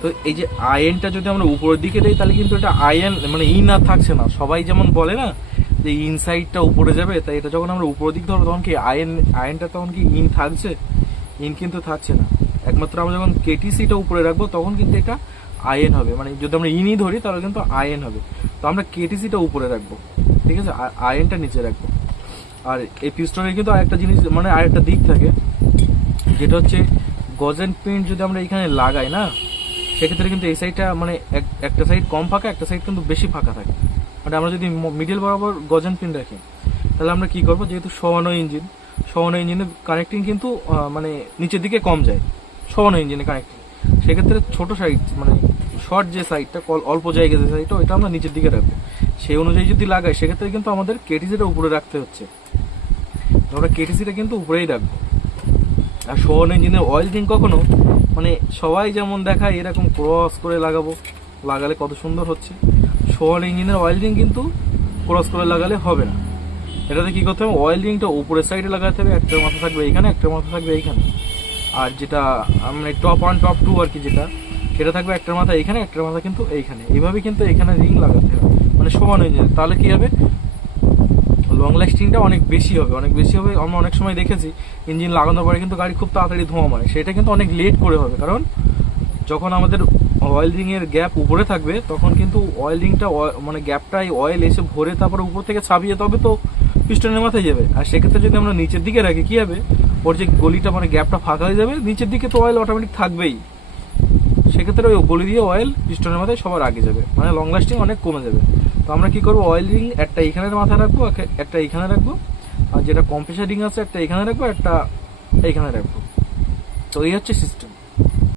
তো এই যে আয়নটা যদি আমরা উপরের দিকে দিই তাহলে কিন্তু এটা আয়ন মানে ইন আর থাকছে না। সবাই যেমন বলে না যে ইনসাইডটা উপরে যাবে, তাই এটা যখন আমরা উপরের দিক ধরবো তখন কি আয়নটা তখন কি ইন থাকছে? ইন কিন্তু থাকছে না। একমাত্র আমরা যখন কেটিসিটা উপরে রাখবো তখন কিন্তু এটা আয়ন হবে, মানে যদি আমরা ইনই ধরি তাহলে কিন্তু আয়ন হবে। তো আমরা কেটিসিটা উপরে রাখবো, ঠিক আছে, আর আয়নটা নিচে রাখবো। আর এই পিস্টনের কিন্তু আরেকটা জিনিস মানে আরেকটা দিক থাকে, যেটা হচ্ছে গজেন পিন যদি আমরা এখানে লাগাই না, সেক্ষেত্রে কিন্তু এই সাইডটা মানে একটা সাইড কম ফাঁকা, একটা সাইড কিন্তু বেশি ফাঁকা থাকে। মানে আমরা যদি মিডিল বরাবর গজেন পিন রাখি তাহলে আমরা কি করবো, যেহেতু সমানো ইঞ্জিনের কানেক্টিং কিন্তু মানে নিচের দিকে কম যায় সমানো ইঞ্জিনের কানেক্টিং। সেক্ষেত্রে ছোট সাইড মানে শর্ট যে সাইডটা অল্প জায়গায় যে সাইডটা ওইটা আমরা নিচের দিকে রাখবো। সেই অনুযায়ী যদি লাগাই সেক্ষেত্রে কিন্তু আমাদের কেটিসিটা উপরে রাখতে হচ্ছে, আমরা কেটিসিটা কিন্তু উপরেই রাখবো। আর সমানো ইঞ্জিনের অয়েল রিং কখনো মানে সবাই যেমন দেখায় এরকম ক্রস করে লাগালে কত সুন্দর হচ্ছে, সমানো ইঞ্জিনের অয়েল রিং কিন্তু ক্রস করে লাগালে হবে না। এটাতে কি করতে হবে, অয়েল রিংটা উপরের সাইডে লাগাতে হবে, একটা মাথা থাকবে এইখানে, একটা মাথা থাকবে এইখানে। আর যেটা মানে টপ 1 টপ 2 আর কি, সেটা থাকবে একটার মাথা এইখানে, একটার মাথা কিন্তু এইখানে। এইভাবে কিন্তু এখানে রিং লাগাতে হবে মানে সমান হয়ে যাবে। তাহলে কি হবে, লং লাস্টিংটা অনেক বেশি হবে। আমরা অনেক সময় দেখেছি ইঞ্জিন লাগানোর পরে কিন্তু গাড়ি খুব তাড়াতাড়ি ধোঁয়া মারে, সেটা কিন্তু অনেক লেট করে হবে। কারণ যখন আমাদের অয়েল রিং এর গ্যাপ উপরে থাকবে তখন কিন্তু অয়েল রিংটা মানে গ্যাপটাই অয়েল এসে ভরে তারপরে উপর থেকে ছাপিয়ে তবে তো পিস্টনের মাথায় যাবে। আর সেক্ষেত্রে যদি আমরা নিচের দিকে রাখি কি হবে, ওর যে গলিটা মানে গ্যাপটা ফাঁকা হয়ে যাবে, নিচের দিকে তো অয়েল অটোমেটিক থাকবেই, সেক্ষেত্রে ওই গলি দিয়ে অয়েল পিস্টনের মাথায় সবার আগে যাবে, মানে লং লাস্টিং অনেক কমে যাবে। তো আমরা কি করবো, অয়েল রিং একটা এইখানের মাথায় রাখবো, একটা এইখানে রাখবো, আর যেটা কম্প্রেসার রিং আছে একটা এখানে রাখবো, একটা এইখানে রাখবো। তো এই হচ্ছে সিস্টেম।